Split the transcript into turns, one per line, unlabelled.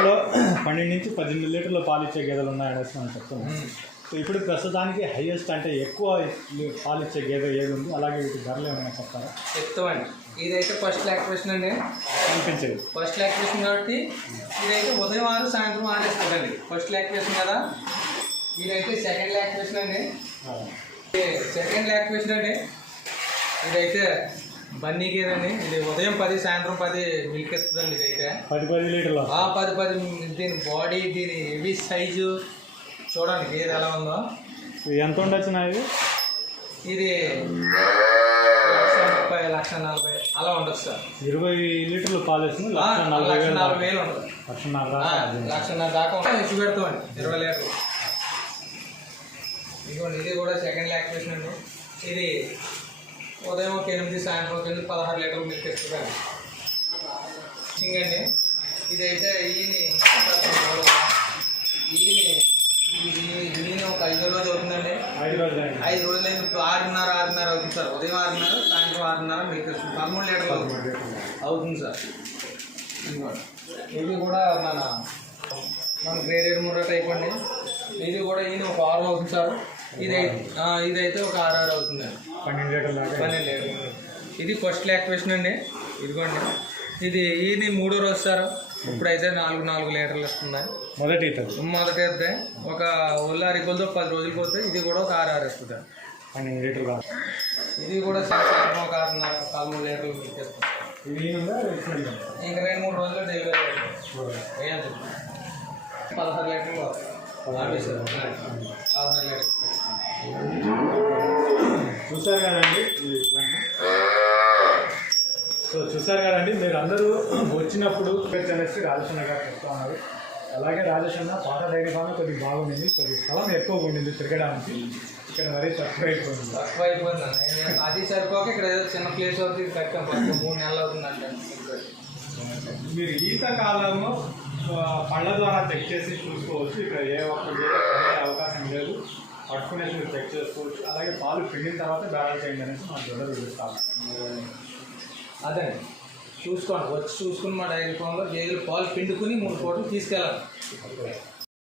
లీటర్లో పన్నెండు నుంచి పద్దెనిమిది లీటర్ల పాలు ఇచ్చే గేదెలు ఉన్నాయనేసి మనం చెప్తున్నాం. సో ఇప్పుడు ప్రస్తుతానికి హైయెస్ట్ అంటే ఎక్కువ పాలు ఇచ్చే గేదె ఏది ఉంది? అలాగే వీటి ధరలు ఏమైనా చెప్తారా?
చెప్తామండి. ఇదైతే ఫస్ట్ లాక్టివేషన్ అండి.
కనిపించేది.
ఫస్ట్ లాక్టివేషన్ కాబట్టి ఇదైతే ఉదయం ఆరు సాయంత్రం ఆరు ఇస్తుందండి ఫస్ట్ లాక్టివేషన్ కదా. ఇదైతే సెకండ్ లాక్టివేషన్ అండి. సెకండ్ లాక్టివేషన్ అండి. ఇదైతే బన్నీ గేదండి ఇది ఉదయం పది సాయంత్రం పది మిల్క్ ఇస్తుందండి ఇదైతే.
పది పది లీటర్లు?
ఆ పది పది దీని బాడీ దీని హెవీ సైజు చూడండి గేదె ఎలా ఉందో.
ఎంత ఉండొచ్చు నా ఇది?
ఇది లక్ష ముప్పై లక్ష నలభై అలా ఉండదు సార్.
ఇరవై లీటర్లు పాలు ఇస్తుంది
ఆ,
లక్ష నలభై
లక్ష
వేలు
నలభై
దాకా.
వేలు ఉండదు
లక్షన్నర దాకా.
లక్షన్నర దాకా ఉంటాయి ఇచ్చి పెడతామండి ఇరవై లీటర్లు. ఇదిగోండి ఇది కూడా సెకండ్ లాక్టివేషన్ అండి ఇది ఉదయం ఒక ఎనిమిది సాయంత్రం ఒక ఎనిమిది పదహారు లీటర్లు మిల్క్ ఇస్తుందండి ఇంకండి. ఇదైతే ఈయని ఈయని ఒక ఐదు రోజులు అవుతుందండి.
ఐదు రోజులు అయింది.
ఐదు రోజులు అయింది. ఇప్పుడు ఆరున్నర ఆరున్నర అవుతుంది సార్. ఉదయం ఆరున్నర సాయంత్రం ఆరున్నర మిల్క్ ఇస్తుంది పదమూడు లీటర్లు అవుతుంది. అవుతుంది సార్. ఇది కూడా మన మన గ్రేడెడ్ ముర్రా టైప్ అండి. ఇది కూడా ఈయన ఒక ఆరు అవుతుంది సార్. ఇది ఇదైతే ఒక ఆరు ఆరు అవుతుంది.
పన్నెండు లీటర్ల దాకా
పన్నెండు లీటర్లు. ఇది ఫస్ట్ యాక్టివేషన్ అండి. ఇదిగోండి. ఇది ఈయన మూడో రోజు సార్. ఇప్పుడైతే నాలుగు నాలుగు లీటర్లు ఇస్తుంది
మొదటి
మొదట అయితే ఒక ఒళ్ళు అరికలతో పది రోజులు పోతే ఇది కూడా ఒక ఆరు ఆరు ఇస్తుంది
పన్నెండు లీటర్లు
ఇది కూడా ఒక ఆరున్నర పదమూడు లీటర్లు
ఈయన.
ఇంకా రెండు మూడు రోజులు డెలివరీ. పదహారు లీటర్లు. పదహారు
చూసారు కదండి. సో చూసారు కదండి మీరు అందరూ వచ్చినప్పుడు అనేసి రాజేష్ గారు చెప్తా ఉన్నారు. అలాగే రాజేష్ అన్న పాత డైరీ ఫామ్ కొద్దిగా బాగుండింది కొద్దిగా స్థలం ఎక్కువ ఉండింది తిరగడానికి. ఇక్కడ మరీ తక్కువ అయిపోయింది.
తక్కువ అయిపోయిందండి నేను అది సరిపోక ఇక్కడ ఏదో చిన్న ప్లేస్ అవుతుంది కట్టాం. మూడు నెలలు అవుతుందండి
మీరు ఈత కాలము ఆ, పళ్ళ ద్వారా చెక్ చేసి చూసుకోవచ్చు. ఇక్కడ ఏ ఒక్క అవకాశం లేదు. పట్టుకునేసి మీరు చెక్ చేసుకోవచ్చు అలాగే పాలు పిండిన తర్వాత బ్యాలెన్స్ చేయండి అనేసి మన జొన్నలు
అదే చూసుకోండి. వచ్చి చూసుకుని మా డైరీ ఫామ్లో గేదెలు పాలు పిండుకుని మూడు కోట్లు తీసుకెళ్ళాలి.